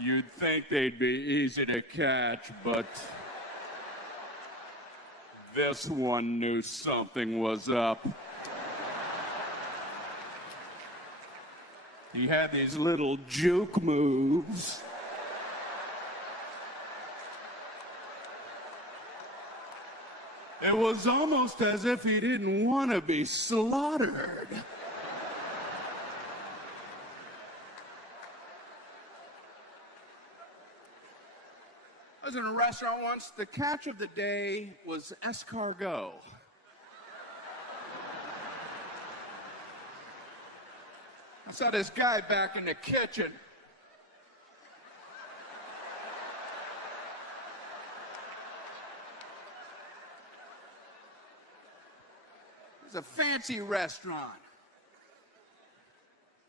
You'd think they'd be easy to catch, but this one knew something was up. He had these little juke moves. It was almost as if he didn't want to be slaughtered. I was in a restaurant once. The catch of the day was escargot. I saw this guy back in the kitchen. It's a fancy restaurant.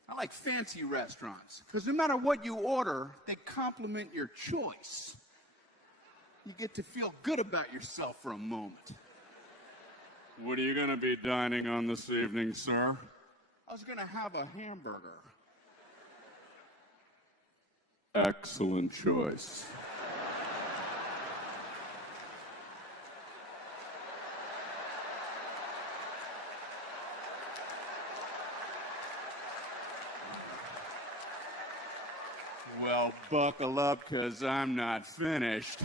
I like fancy restaurants because no matter what you order, they compliment your choice. You get to feel good about yourself for a moment. What are you going to be dining on this evening, sir? I was going to have a hamburger. Excellent choice. Well, buckle up, 'cause I'm not finished.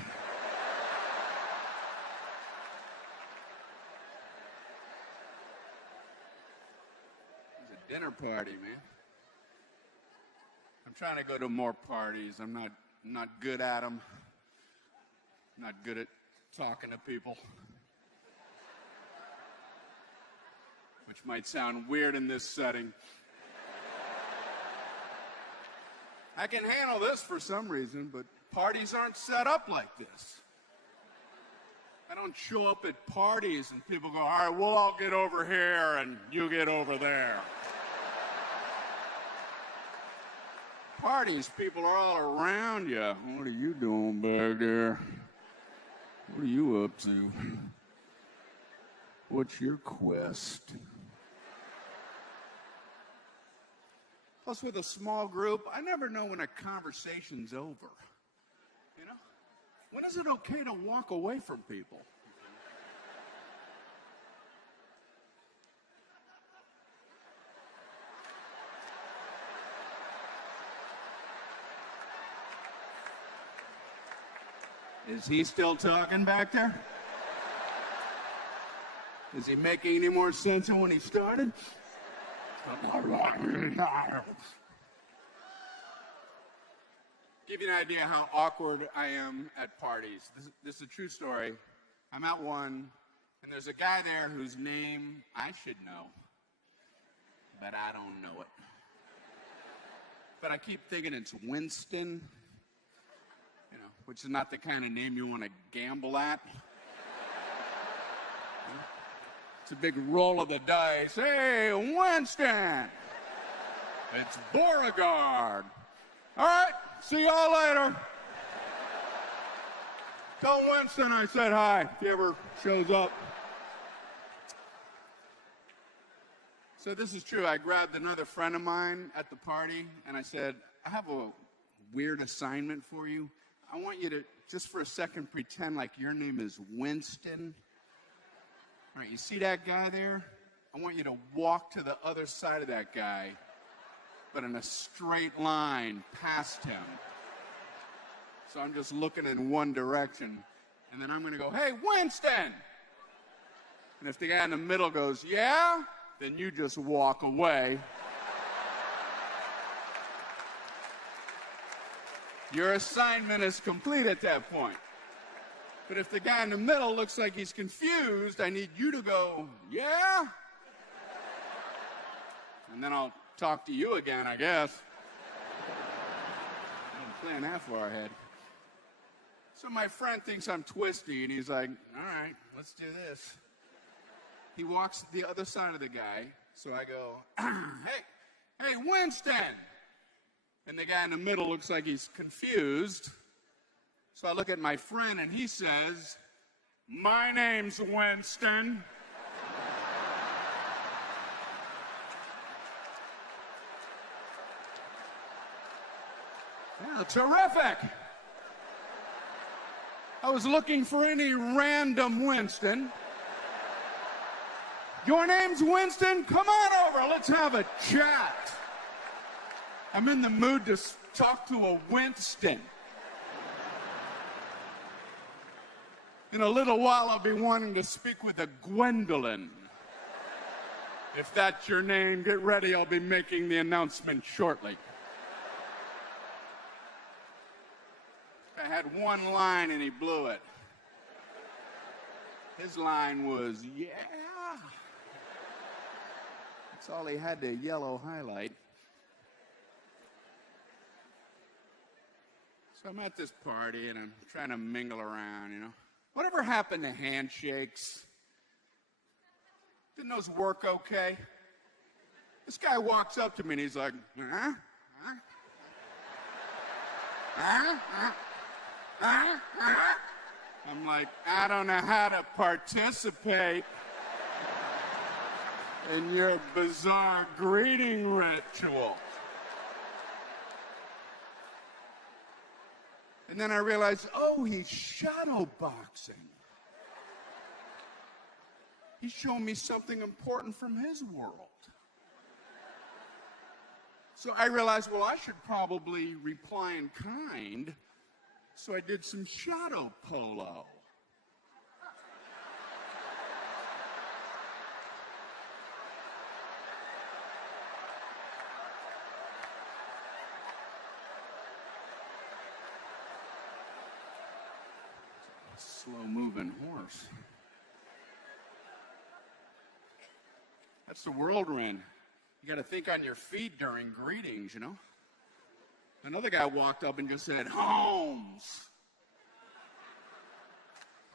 It's a dinner party, man. I'm trying to go to more parties. I'm not good at them. I'm not good at talking to people. Which might sound weird in this setting. I can handle this for some reason, but parties aren't set up like this. I don't show up at parties and people go, all right, we'll all get over here and you get over there. Parties, people are all around you. What are you doing back there? What are you up to? What's your quest? Plus, with a small group, I never know when a conversation's over. You know? When is it okay to walk away from people? Is he still talking back there? Is he making any more sense than when he started? Give you an idea how awkward I am at parties. This is a true story. I'm at one, and there's a guy there whose name I should know, but I don't know it. But I keep thinking it's Winston, you know, which is not the kind of name you want to gamble at. It's a big roll of the dice. Hey, Winston! It's Beauregard. All right, see y'all later. Tell Winston I said hi if he ever shows up. So this is true. I grabbed another friend of mine at the party, and I said, I have a weird assignment for you. I want you to, just for a second, pretend like your name is Winston. All right, you see that guy there? I want you to walk to the other side of that guy, but in a straight line past him. So I'm just looking in one direction, and then I'm going to go, hey, Winston! And if the guy in the middle goes, yeah, then you just walk away. Your assignment is complete at that point. But if the guy in the middle looks like he's confused, I need you to go, yeah? And then I'll talk to you again, I guess. I'm playing that far ahead. So my friend thinks I'm twisty, and he's like, all right, let's do this. He walks to the other side of the guy, so I go, hey, Winston! And the guy in the middle looks like he's confused. So I look at my friend, and he says, my name's Winston. Yeah, terrific. I was looking for any random Winston. Your name's Winston? Come on over. Let's have a chat. I'm in the mood to talk to a Winston. In a little while, I'll be wanting to speak with a Gwendolyn. If that's your name, get ready. I'll be making the announcement shortly. I had one line and he blew it. His line was, yeah. That's all he had to yellow highlight. So I'm at this party and I'm trying to mingle around, you know. Whatever happened to handshakes? Didn't those work okay? This guy walks up to me and he's like, huh? Huh? Huh? Huh? Huh? Huh? I'm like, I don't know how to participate in your bizarre greeting ritual. And then I realized, oh, he's shadow boxing. He's showing me something important from his world. So I realized, well, I should probably reply in kind. So I did some shadow polo. Slow-moving horse. That's the world we're in. You got to think on your feet during greetings, you know? Another guy walked up and just said, Holmes.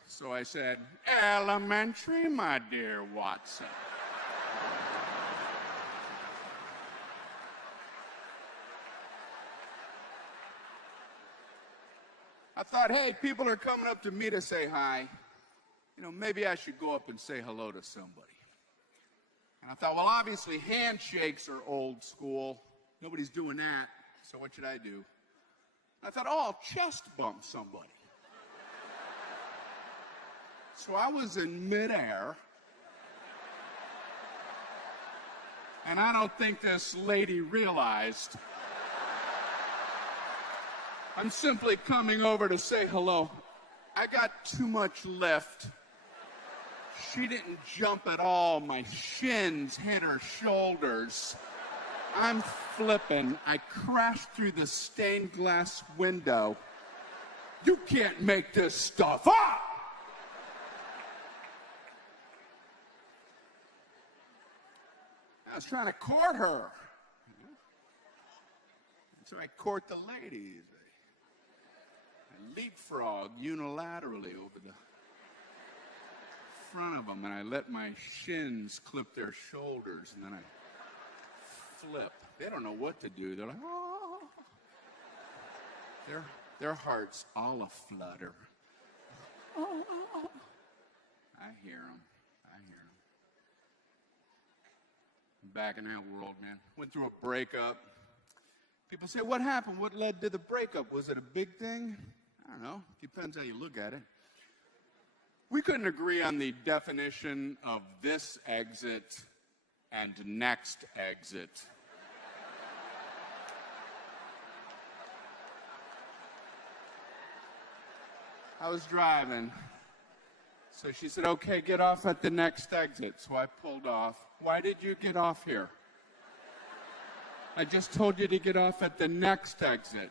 So I said, elementary, my dear Watson. I thought, hey, people are coming up to me to say hi. You know, maybe I should go up and say hello to somebody. And I thought, well, obviously handshakes are old school. Nobody's doing that. So what should I do? I thought, oh, I'll chest bump somebody. So I was in midair. And I don't think this lady realized I'm simply coming over to say hello. I got too much lift. She didn't jump at all. My shins hit her shoulders. I'm flipping. I crashed through the stained glass window. You can't make this stuff up! I was trying to court her. So I court the ladies. I leapfrog unilaterally over the front of them, and I let my shins clip their shoulders, and then I flip. They don't know what to do. They're like, oh. Their hearts all aflutter. Oh, oh, oh. I hear them. Back in that world, man. Went through a breakup. People say, what happened? What led to the breakup? Was it a big thing? I don't know. Depends how you look at it. We couldn't agree on the definition of this exit and next exit. I was driving. So she said, okay, get off at the next exit. So I pulled off. Why did you get off here? I just told you to get off at the next exit.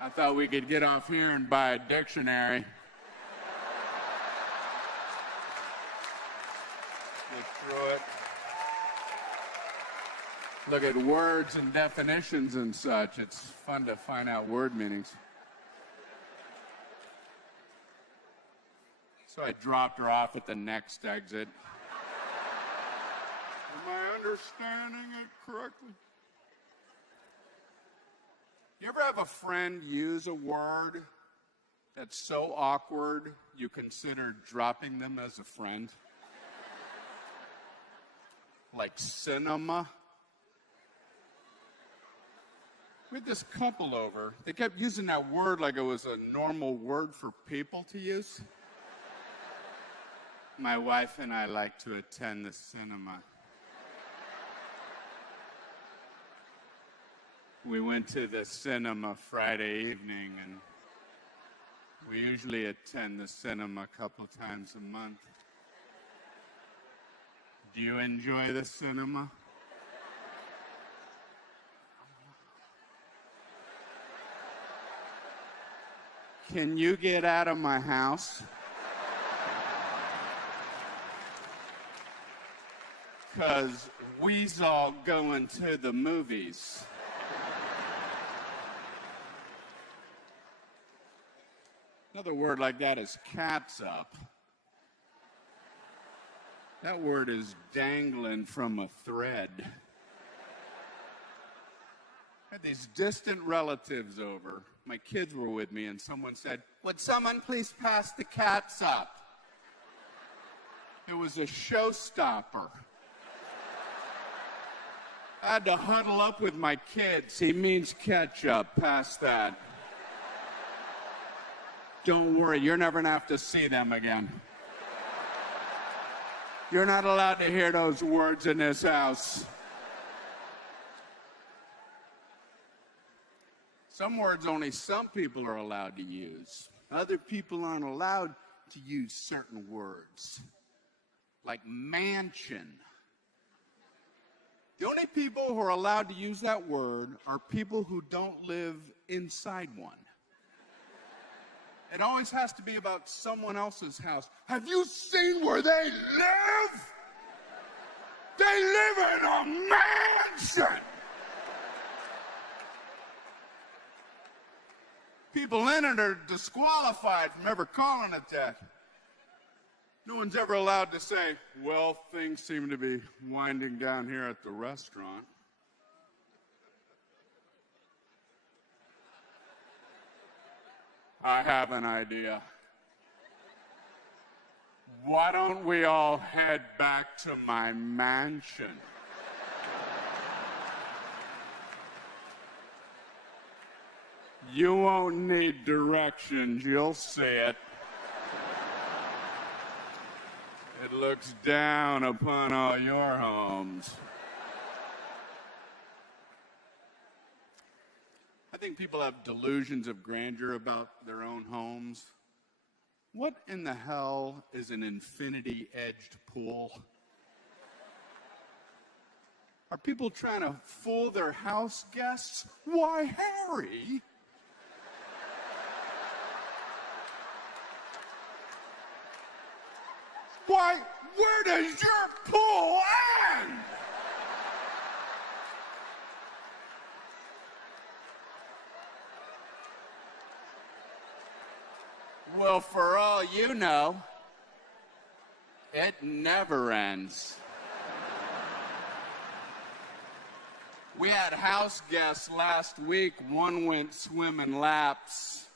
I thought we could get off here and buy a dictionary. Look through it. Look at words and definitions and such. It's fun to find out word meanings. So I dropped her off at the next exit. Am I understanding it correctly? You ever have a friend use a word that's so awkward you consider dropping them as a friend? Like cinema? We had this couple over. They kept using that word like it was a normal word for people to use. My wife and I like to attend the cinema. We went to the cinema Friday evening, and we usually attend the cinema a couple times a month. Do you enjoy the cinema? Can you get out of my house? Because we's all going to the movies. Another word like that is cat's up. That word is dangling from a thread. I had these distant relatives over. My kids were with me, and someone said, "Would someone please pass the cat's up?" It was a showstopper. I had to huddle up with my kids. He means ketchup. Pass that. Don't worry, you're never going to have to see them again. You're not allowed to hear those words in this house. Some words only some people are allowed to use. Other people aren't allowed to use certain words, like mansion. The only people who are allowed to use that word are people who don't live inside one. It always has to be about someone else's house. Have you seen where they live? They live in a mansion. People in it are disqualified from ever calling it that. No one's ever allowed to say, "Well, things seem to be winding down here at the restaurant." I have an idea. Why don't we all head back to my mansion? You won't need directions, you'll see it. It looks down upon all your homes. I think people have delusions of grandeur about their own homes. What in the hell is an infinity-edged pool? Are people trying to fool their house guests? Why, Harry? Why, where does your pool end? Well, for all you know, it never ends. We had house guests last week. One went swimming laps.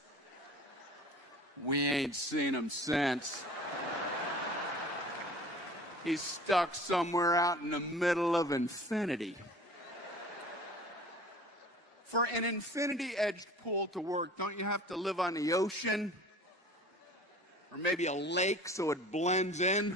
We ain't seen him since. He's stuck somewhere out in the middle of infinity. For an infinity-edged pool to work, don't you have to live on the ocean? Or maybe a lake so it blends in?